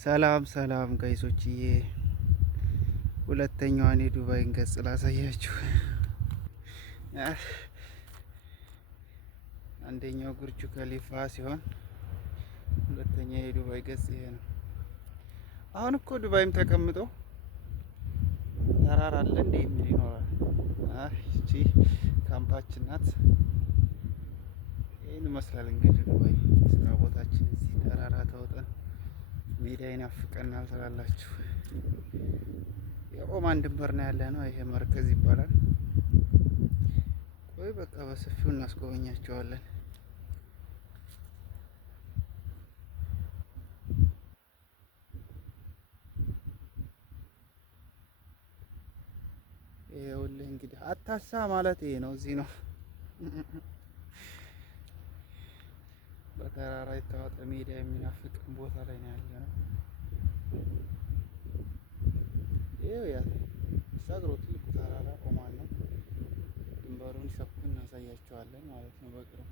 ሰላም ሰላም ጋይሶችዬ፣ ሁለተኛዋን የዱባይን ገጽ ላሳያችሁ። አንደኛው ጉርጁ ከሊፋ ሲሆን ሁለተኛ የዱባይ ገጽ ይሄ ነው። አሁን እኮ ዱባይም ተቀምጦ ተራራ አለ እንዴ የሚል ይኖራል። እቺ ካምፓችን ናት። ይህን ይመስላል እንግዲህ ዱባይ ስራ ቦታችን። እዚህ ተራራ ተወጠን ሜዳ ይናፍቀናል ትላላችሁ። የኦማን ድንበር ነው ያለ ነው። ይሄ መርከዝ ይባላል። ቆይ በቃ በሰፊው እናስጎበኛቸዋለን። ይኸውልህ እንግዲህ አታሳ ማለት ይሄ ነው። እዚህ ነው በተራራ የተዋጠ ሜዳ የሚናፍቅ ቦታ ላይ ነው ያለ ነው። ይኸው ያ ሳግሮ ትልቁ ተራራ ኦማን ነው። ድንበሩን ሰፊ እናሳያቸዋለን ማለት ነው በቅርቡ።